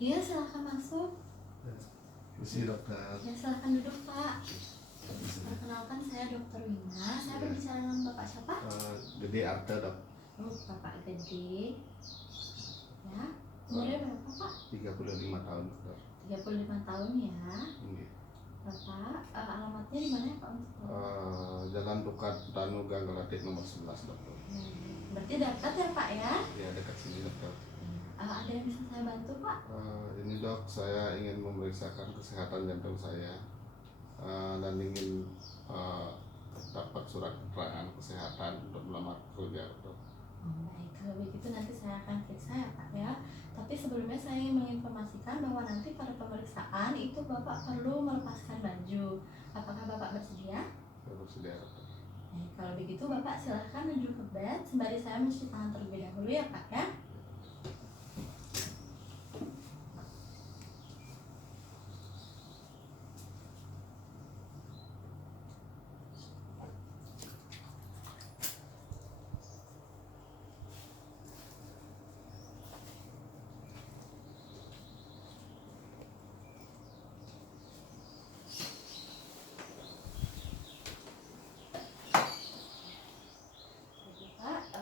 Iya, silahkan masuk. Isi dokter. Ya, silahkan duduk, Pak. Perkenalkan, saya Dokter Wina. Saya berbicara dengan Bapak siapa? Gede Arte dok. Oh, Bapak Gede. Ya, umurnya berapa, Pak? 35 tahun dokter. 35 tahun ya. Iya. Bapak, alamatnya di mana ya, Pak? Jalan Tukar Tanu Gang Galatik nomor 11 dokter. Berarti dekat ya, Pak ya? Ya dekat sini dokter. Ada yang bisa saya bantu, Pak? Ini dok, saya ingin memeriksakan kesehatan jantung saya dan ingin dapat surat keterangan kesehatan untuk melamar kerja dok. Baik, kalau begitu nanti saya akan periksa ya, Pak ya. Tapi sebelumnya saya ingin menginformasikan bahwa nanti pada pemeriksaan itu Bapak perlu melepaskan baju. Apakah Bapak bersedia? Saya bersedia dokter. Kalau begitu Bapak silahkan menuju ke bed sembari saya mencuci tangan terlebih dahulu ya, Pak ya.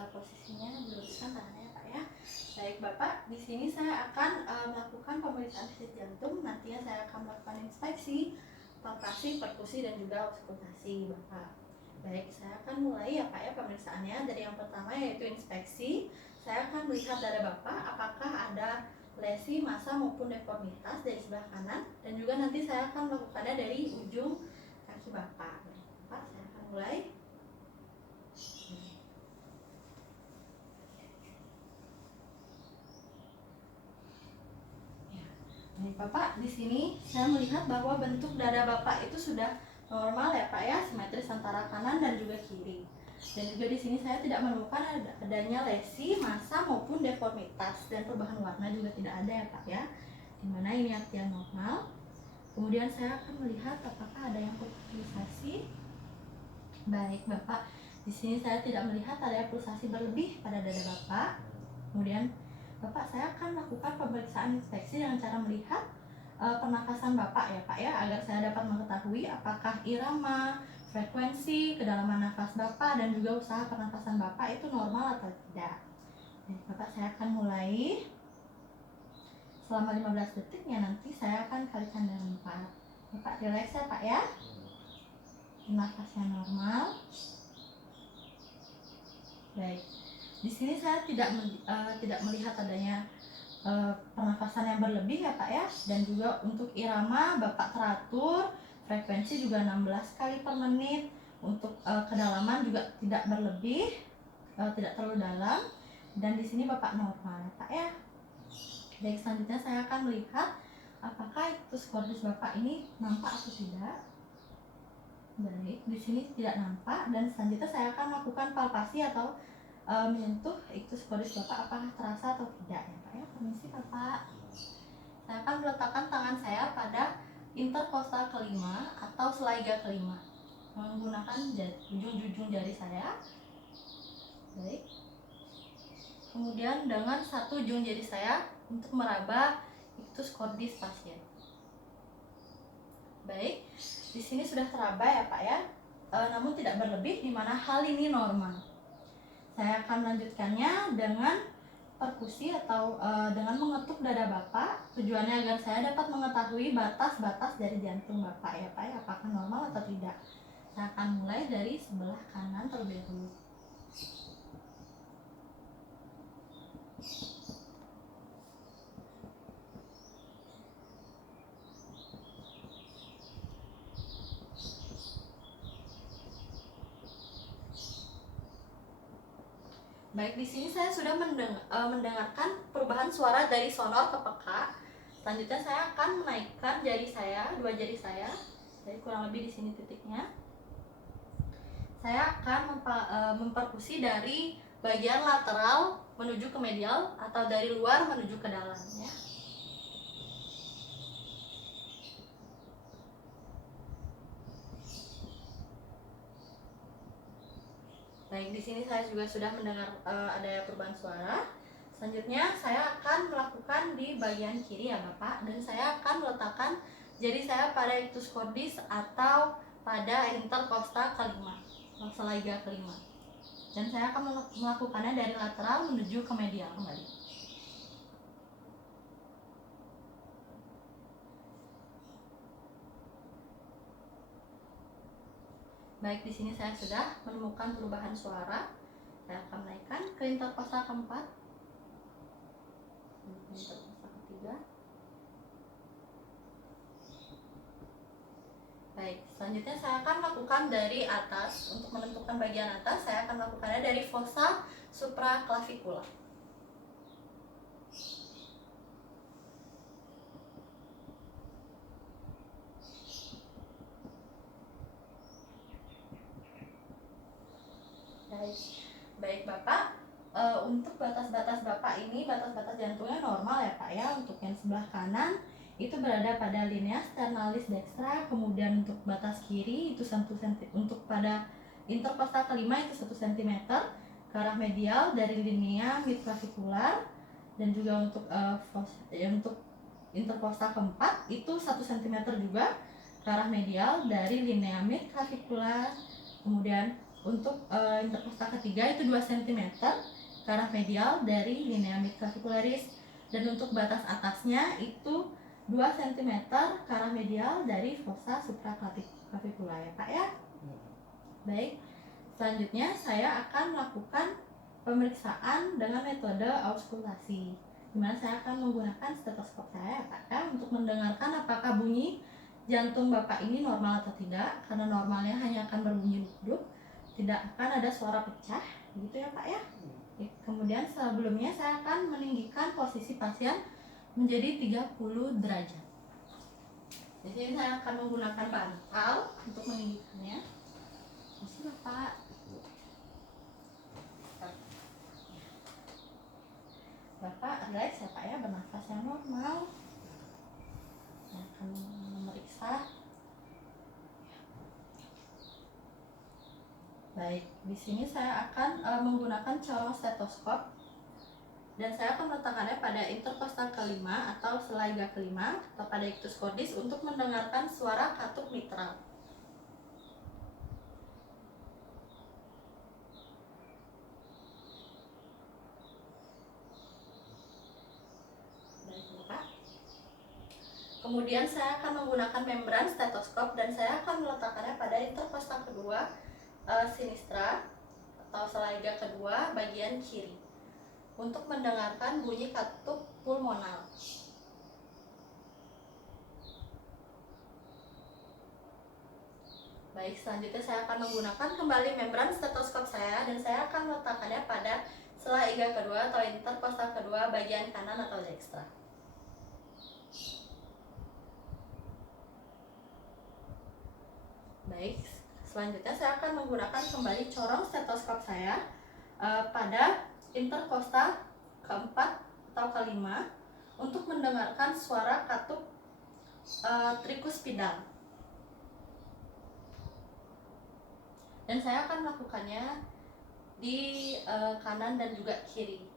Posisinya luruskan tangannya ya, Pak ya. Baik Bapak, di sini saya akan melakukan pemeriksaan fisik jantung. Nantinya saya akan melakukan inspeksi, palpasi, perkusi dan juga auskultasi Bapak. Baik, saya akan mulai ya Pak ya pemeriksaannya. Dari yang pertama yaitu inspeksi. Saya akan melihat dada Bapak apakah ada lesi, massa maupun deformitas dari sebelah kanan, dan juga nanti saya akan melakukannya dari ujung kaki Bapak. Baik, Bapak, saya akan mulai. Baik Bapak, di sini saya melihat bahwa bentuk dada Bapak itu sudah normal ya Pak ya, simetris antara kanan dan juga kiri. Dan juga di sini saya tidak menemukan adanya lesi, massa maupun deformitas, dan perubahan warna juga tidak ada ya Pak ya. Dimana ini artian normal. Kemudian saya akan melihat apakah ada yang pulsasi. Baik Bapak, di sini saya tidak melihat ada pulsasi berlebih pada dada Bapak. Kemudian Bapak, saya akan melakukan pemeriksaan inspeksi dengan cara melihat pernafasan Bapak ya Pak ya, agar saya dapat mengetahui apakah irama, frekuensi, kedalaman nafas Bapak, dan juga usaha pernafasan Bapak itu normal atau tidak. Jadi Bapak, saya akan mulai. Selama 15 detik ya, nanti saya akan kalikan dengan 4. Bapak relax ya Pak ya. Nafasnya normal. Baik. Di sini saya tidak melihat adanya pernafasan yang berlebih ya Pak ya, dan juga untuk irama Bapak teratur, frekuensi juga 16 kali per menit, untuk kedalaman juga tidak berlebih, tidak terlalu dalam, dan di sini Bapak normal ya Pak ya. Baik, selanjutnya saya akan melihat apakah ictus cordis Bapak ini nampak atau tidak. Baik, di sini tidak nampak, dan selanjutnya saya akan melakukan palpasi atau menyentuh ictus cordis Bapak apakah terasa atau tidak ya Pak ya. Permisi Bapak. Saya akan meletakkan tangan saya pada interkostal kelima atau selaiga kelima menggunakan ujung-ujung jari saya. Baik. Kemudian dengan satu ujung jari saya untuk meraba ictus cordis pasien. Baik. Di sini sudah teraba ya Pak ya. Namun tidak berlebih, di mana hal ini normal. Saya akan melanjutkannya dengan perkusi atau dengan mengetuk dada Bapak. Tujuannya agar saya dapat mengetahui batas-batas dari jantung Bapak ya Pak ya, apakah normal atau tidak. Saya akan mulai dari sebelah kanan terlebih dahulu. Baik, di sini saya sudah mendengarkan perubahan suara dari sonor ke peka. Selanjutnya saya akan menaikkan jari saya, dua jari saya, jadi kurang lebih di sini titiknya. Saya akan memperkusi dari bagian lateral menuju ke medial atau dari luar menuju ke dalam ya. Baik, di sini saya juga sudah mendengar ada perubahan suara. Selanjutnya saya akan melakukan di bagian kiri ya Bapak, dan saya akan meletakkan jari saya pada ictus cordis atau pada intercosta kelima, selaiga kelima. Dan saya akan melakukannya dari lateral menuju ke medial kembali. Baik, di sini saya sudah menemukan perubahan suara. Saya akan menaikkan ke intercosta keempat, intercosta ketiga. Baik, selanjutnya saya akan lakukan dari atas. Untuk menentukan bagian atas, saya akan melakukannya dari fossa supraclavicular. Baik Bapak, untuk batas-batas Bapak ini, batas-batas jantungnya normal ya Pak ya. Untuk yang sebelah kanan itu berada pada linea sternalis dextra, kemudian untuk batas kiri itu 1 cm, untuk pada intercosta kelima itu 1 cm ke arah medial dari linea midclavicular, dan juga untuk untuk intercosta keempat itu 1 cm juga ke arah medial dari linea midclavicular. Kemudian untuk intercosta ketiga itu 2 cm ke arah medial dari linea midclavicularis, dan untuk batas atasnya itu 2 cm ke arah medial dari fossa supraclavicular ya Pak ya. Baik, selanjutnya saya akan melakukan pemeriksaan dengan metode auskultasi, dimana saya akan menggunakan stetoskop saya ya Pak ya, untuk mendengarkan apakah bunyi jantung Bapak ini normal atau tidak. Karena normalnya hanya akan berbunyi duk-duk, tidak akan ada suara pecah, gitu ya Pak ya. Kemudian sebelumnya saya akan meninggikan posisi pasien menjadi 30 derajat. Di sini saya akan menggunakan bantal untuk meninggikannya. Masih Bapak. Bapak relax ya Pak ya, bernafas yang normal. Saya akan memeriksa. Baik, di sini saya akan menggunakan corong stetoskop, dan saya akan meletakkannya pada intercosta kelima atau selaiga kelima atau pada ictus cordis untuk mendengarkan suara katup mitral. Baik, Bapak. Kemudian saya akan menggunakan membran stetoskop, dan saya akan meletakkannya pada intercosta kedua sinistra atau selaiga kedua bagian kiri untuk mendengarkan bunyi katup pulmonal. Baik, selanjutnya saya akan menggunakan kembali membran stetoskop saya, dan saya akan meletakkannya pada selaiga kedua atau intercosta kedua bagian kanan atau dextra. Baik, selanjutnya saya akan menggunakan kembali corong stetoskop saya pada intercosta keempat atau kelima untuk mendengarkan suara katup trikuspidal. Dan saya akan melakukannya di kanan dan juga kiri.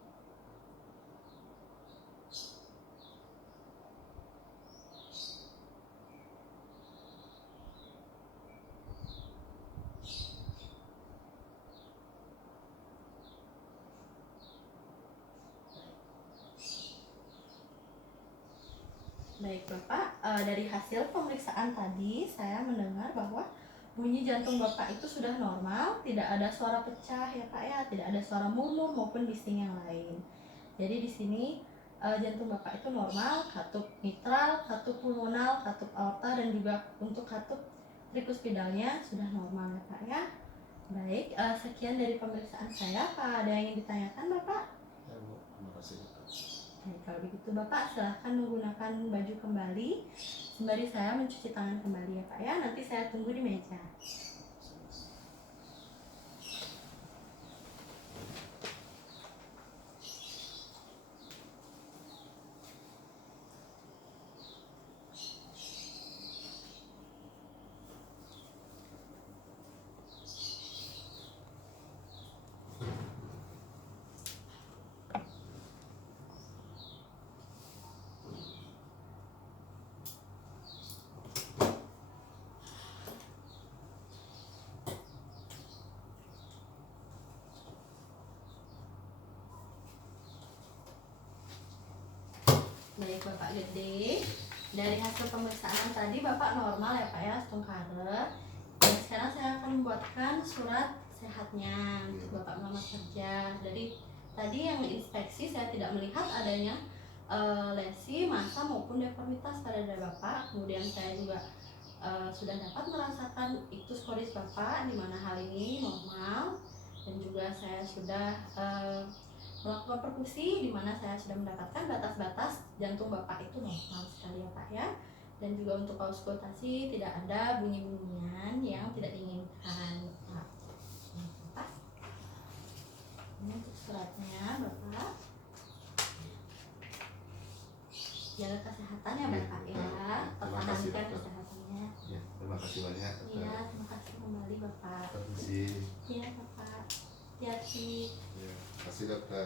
Baik Bapak, dari hasil pemeriksaan tadi saya mendengar bahwa bunyi jantung Bapak itu sudah normal, tidak ada suara pecah ya Pak ya, tidak ada suara murmur maupun bising yang lain. Jadi di sini jantung Bapak itu normal, katup mitral, katup pulmonal, katup aorta, dan juga untuk katup trikuspidalnya sudah normal ya Pak ya. Baik, sekian dari pemeriksaan saya. Pak, ada yang ingin ditanyakan Bapak? Ya Bu, terima kasih. Baik, kalau begitu Bapak silahkan menggunakan baju kembali sembari saya mencuci tangan kembali ya Pak ya. Nanti saya tunggu di meja. Baik Bapak Gede, dari hasil pemeriksaan tadi Bapak normal ya Pak ya, Stungkare. Dan sekarang saya akan membuatkan surat sehatnya untuk Bapak melamar kerja. Dari tadi yang inspeksi saya tidak melihat adanya lesi, massa maupun deformitas pada dada Bapak. Kemudian saya juga sudah dapat merasakan iktus koris Bapak, di mana hal ini normal. Dan juga saya sudah melakukan perkusi, di mana saya sudah mendapatkan batas-batas jantung Bapak itu normal sekali ya Pak ya. Dan juga untuk auskultasi tidak ada bunyi-bunyian yang tidak diinginkan Pak. Bapak, ini untuk suratnya Bapak. Jaga kesehatan ya Bapak ya, Terima kasih, pertahankan dokter. kesehatannya. Ya, terima kasih banyak. Iya, terima kasih kembali Bapak. Permisi. Iya Bapak, hati-hati. Ya, terima kasih dokter.